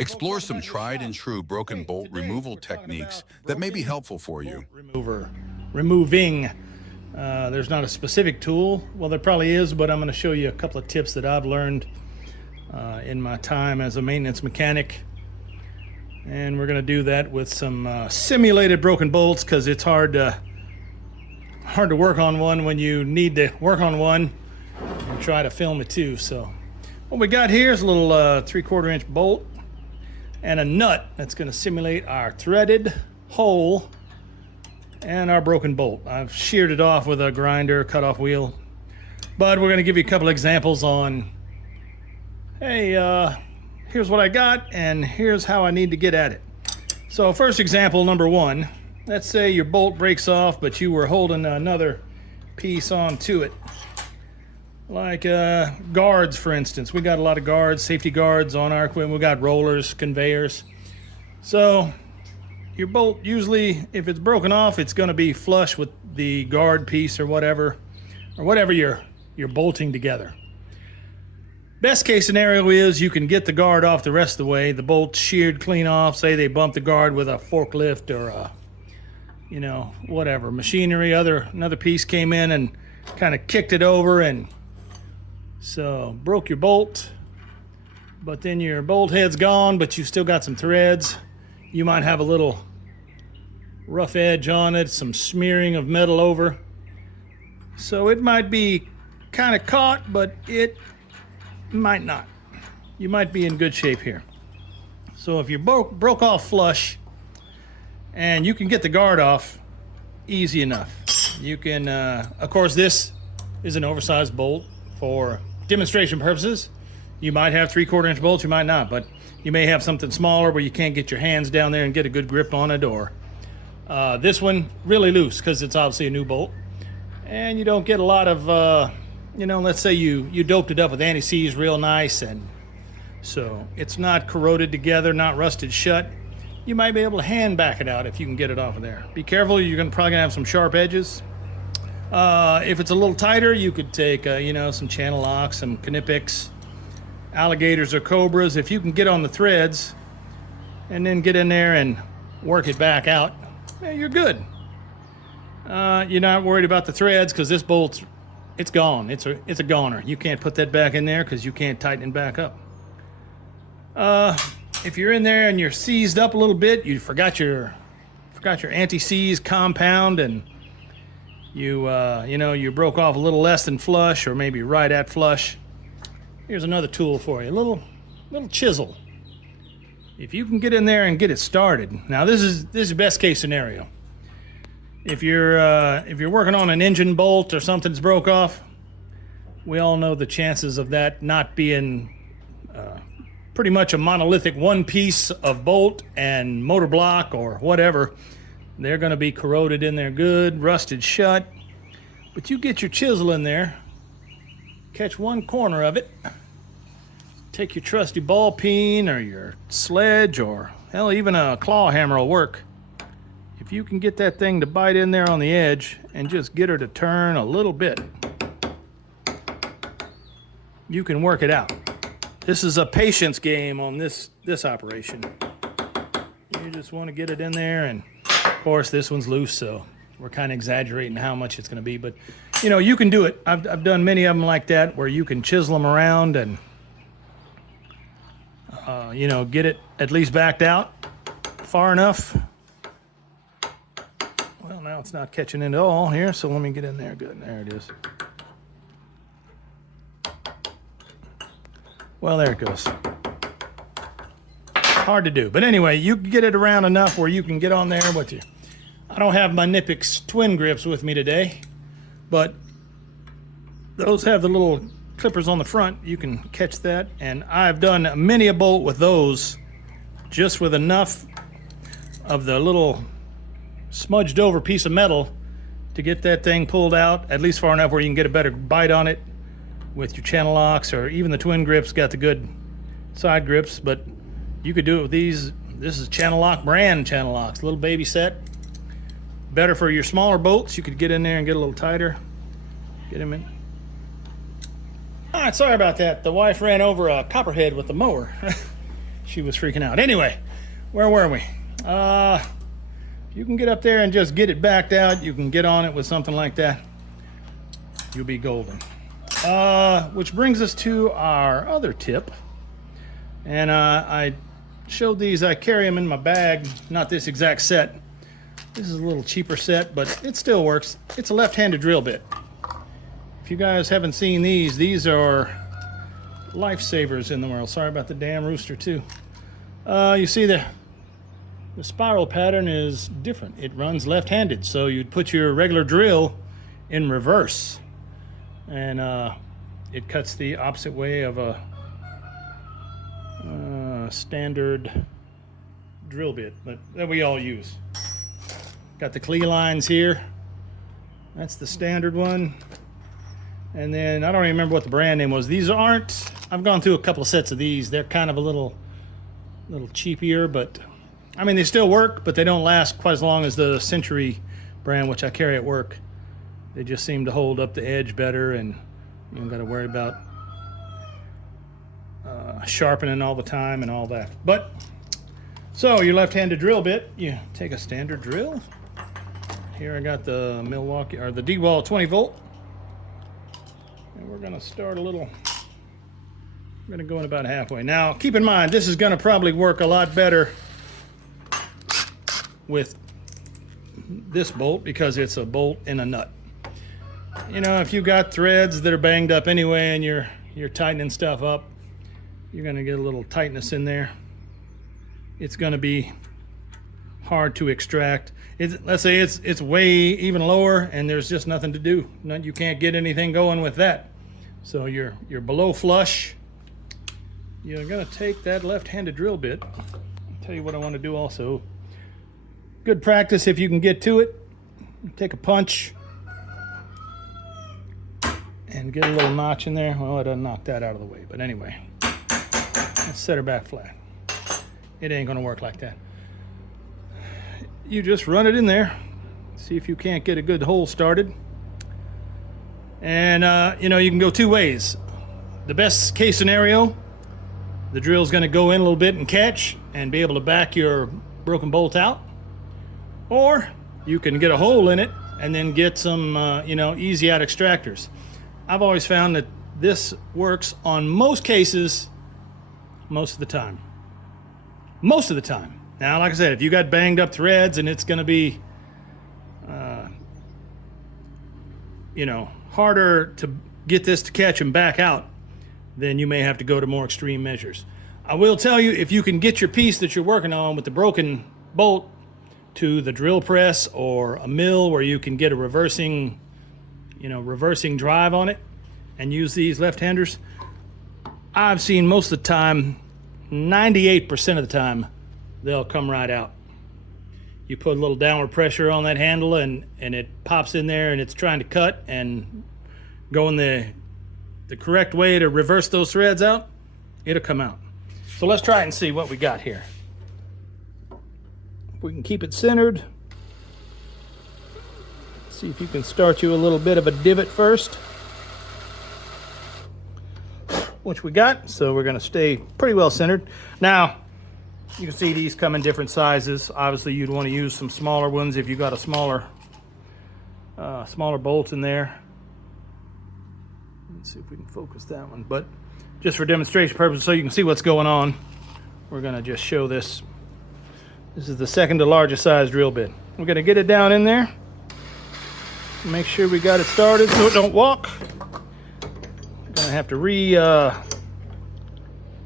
Explore some tried and true broken bolt removal techniques that may be helpful for you. Removing. There's not a specific tool. Well, there probably is, but I'm going to show you a couple of tips that I've learned in my time as a maintenance mechanic. And we're going to do that with some simulated broken bolts, because it's hard to work on one when you need to work on one and try to film it too. So what we got here is a little 3/4 inch bolt and a nut that's going to simulate our threaded hole and our broken bolt. I've sheared it off with a grinder cutoff wheel, but we're going to give you a couple examples on, hey, here's what I got and here's how I need to get at it. So first example, number one, let's say your bolt breaks off, but you were holding another piece onto it. Like guards, for instance. We got a lot of guards, safety guards on our equipment. We got rollers, conveyors. So your bolt, usually, if it's broken off, it's going to be flush with the guard piece or whatever you're bolting together. Best case scenario is you can get the guard off the rest of the way. The bolt sheared clean off. Say they bumped the guard with a forklift or a, whatever machinery. Another piece came in and kind of kicked it over, and so broke your bolt, but then your bolt head's gone, but you still got some threads. You might have a little rough edge on it, some smearing of metal over. So it might be kind of caught, but it might not. You might be in good shape here. So if you broke off flush and you can get the guard off easy enough, you can, of course, this is an oversized bolt for demonstration purposes. You might have 3/4 inch bolts, you might not, but you may have something smaller where you can't get your hands down there and get a good grip on it, or this one really loose because it's obviously a new bolt, and you don't get a lot of, let's say you doped it up with anti-seize real nice, and so it's not corroded together, not rusted shut. You might be able to hand back it out if you can get it off of there. Be careful, you're probably gonna have some sharp edges. If it's a little tighter, you could take, some channel locks, some Knipex, alligators or cobras. If you can get on the threads and then get in there and work it back out, you're good. You're not worried about the threads because this bolt's, it's gone. It's a goner. You can't put that back in there because you can't tighten it back up. If you're in there and you're seized up a little bit, you forgot your anti-seize compound, and you broke off a little less than flush, or maybe right at flush. Here's another tool for you, a little chisel. If you can get in there and get it started. Now this is best case scenario. If you're working on an engine bolt or something's broke off, we all know the chances of that not being pretty much a monolithic one piece of bolt and motor block or whatever. They're going to be corroded in there good, rusted shut. But you get your chisel in there, catch one corner of it, take your trusty ball peen or your sledge, or hell, even a claw hammer will work. If you can get that thing to bite in there on the edge and just get her to turn a little bit, you can work it out. This is a patience game on this operation. You just want to get it in there, and of course this one's loose, so we're kind of exaggerating how much it's going to be, but you can do it. I've done many of them like that, where you can chisel them around and get it at least backed out far enough. Well, now it's not catching it all here, so let me get in there. Good, there it is. Well, there it goes. Hard to do, but anyway, you can get it around enough where you can get on there with you. I don't have my Knipex twin grips with me today, but those have the little clippers on the front. You can catch that, and I've done many a bolt with those, just with enough of the little smudged over piece of metal to get that thing pulled out, at least far enough where you can get a better bite on it with your channel locks, or even the twin grips got the good side grips, but you could do it with these. This is channel lock brand channel locks, little baby set. Better for your smaller bolts. You could get in there and get a little tighter. Get them in. All right, sorry about that. The wife ran over a copperhead with the mower. she was freaking out. Anyway, where were we? You can get up there and just get it backed out. You can get on it with something like that. You'll be golden. Which brings us to our other tip. And I showed these. I carry them in my bag. Not this exact set. This is a little cheaper set, but it still works. It's a left-handed drill bit. If you guys haven't seen these are lifesavers in the world. Sorry about the damn rooster too. You see the spiral pattern is different. It runs left-handed, so you'd put your regular drill in reverse, and it cuts the opposite way of a standard drill bit that we all use. Got the clee lines here. That's the standard one. And then I don't even remember what the brand name was. These aren't, I've gone through a couple of sets of these. They're kind of a little cheapier, but I mean, they still work, but they don't last quite as long as the Century brand, which I carry at work. They just seem to hold up the edge better, and you don't got to worry about sharpening all the time and all that. But so your left-handed drill bit, you take a standard drill. Here I got the Milwaukee or the D-Wall 20 volt, and we're going to start a little. I'm going to go in about halfway. Now, keep in mind, this is going to probably work a lot better with this bolt because it's a bolt in a nut. You know, if you got threads that are banged up anyway and you're tightening stuff up, you're going to get a little tightness in there. It's going to be hard to extract. Let's say it's way even lower and there's just nothing to do. You can't get anything going with that. So you're below flush. You're going to take that left-handed drill bit. I'll tell you what I want to do also. Good practice if you can get to it. Take a punch and get a little notch in there. Well, it doesn't knock that out of the way, but anyway. Let's set her back flat. It ain't gonna work like that. You just run it in there. See if you can't get a good hole started. And you know, you can go two ways. The best case scenario, the drill's gonna go in a little bit and catch and be able to back your broken bolt out. Or you can get a hole in it and then get some, you know, easy out extractors. I've always found that this works on most cases, most of the time. Most of the time. Now, like I said, if you got banged up threads and it's going to be, you know, harder to get this to catch and back out, then you may have to go to more extreme measures. I will tell you, if you can get your piece that you're working on with the broken bolt to the drill press or a mill where you can get a reversing drive on it and use these left-handers, I've seen most of the time, 98% of the time, they'll come right out. You put a little downward pressure on that handle and it pops in there and it's trying to cut and going the correct way to reverse those threads out, it'll come out. So let's try it and see what we got here. If we can keep it centered. See if you can start you a little bit of a divot first. Which we got, so we're gonna stay pretty well centered. Now, you can see these come in different sizes. Obviously, you'd want to use some smaller ones if you got a smaller bolt in there. Let's see if we can focus that one. But just for demonstration purposes, so you can see what's going on, we're gonna just show this. This is the second to largest size drill bit. We're gonna get it down in there. Make sure we got it started so it don't walk. Gonna have to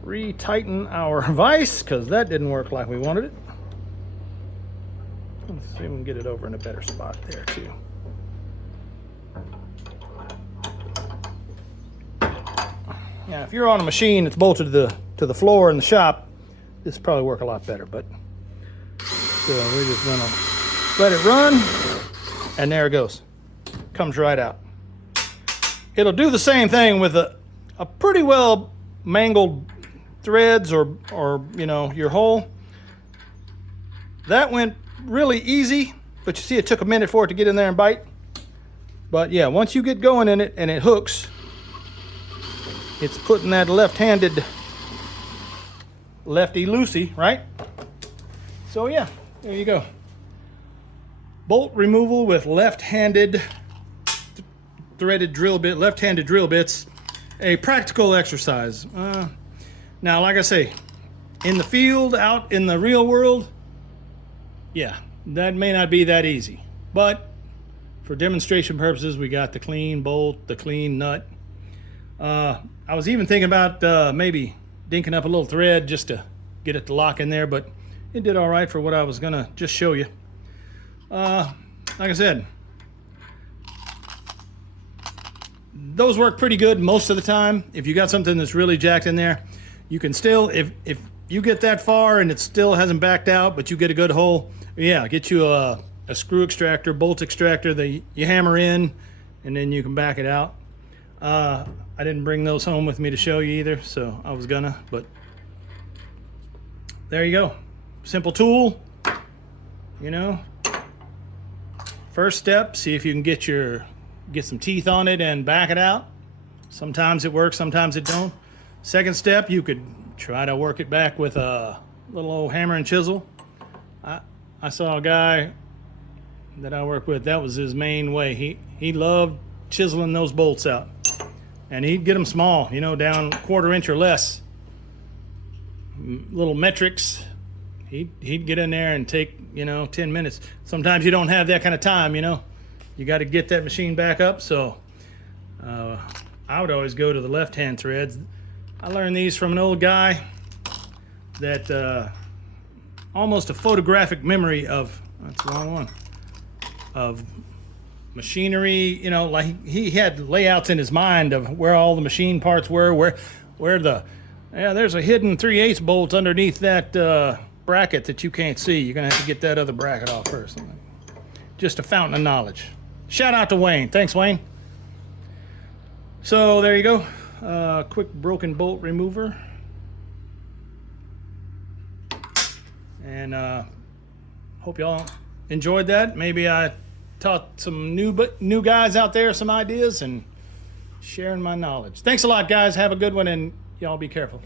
re-tighten our vise because that didn't work like we wanted it. Let's see if we can get it over in a better spot there too. Yeah, if you're on a machine that's bolted to the floor in the shop, this will probably work a lot better. But so we're just gonna let it run, and there it goes. Comes right out. It'll do the same thing with a pretty well mangled threads or you know, your hole. That went really easy, but you see it took a minute for it to get in there and bite. But yeah, once you get going in it and it hooks, it's putting that left-handed lefty-loosey, right? So yeah, there you go. Bolt removal with left-handed threaded drill bit, left-handed drill bits. A practical exercise. Now, like I say, in the field, out in the real world, yeah, that may not be that easy. But for demonstration purposes, we got the clean bolt, the clean nut. I was even thinking about maybe dinking up a little thread just to get it to lock in there, but it did all right for what I was gonna just show you. Like I said, those work pretty good most of the time. If you got something that's really jacked in there, you can still, if you get that far and it still hasn't backed out, but you get a good hole, yeah, get you a screw extractor, bolt extractor that you hammer in, and then you can back it out. I didn't bring those home with me to show you either, so I was gonna, but there you go. Simple tool, you know. First step, see if you can get some teeth on it and back it out. Sometimes it works, sometimes it don't. Second step, you could try to work it back with a little old hammer and chisel. I saw a guy that I work with, that was his main way. He loved chiseling those bolts out. And he'd get them small, you know, down 1/4 inch or less. Little metrics. He'd get in there and take, you know, 10 minutes. Sometimes you don't have that kind of time, you know. You got to get that machine back up, so I would always go to the left-hand threads. I learned these from an old guy that almost a photographic memory of, that's the wrong one, of machinery, you know, like he had layouts in his mind of where all the machine parts were, where there's a hidden 3/8 bolt underneath that bracket that you can't see. You're gonna have to get that other bracket off first. Just a fountain of knowledge. Shout out to Wayne. Thanks, Wayne. So there you go. Quick broken bolt remover. And hope y'all enjoyed that. Maybe I taught some new guys out there some ideas and sharing my knowledge. Thanks a lot, guys. Have a good one, and y'all be careful.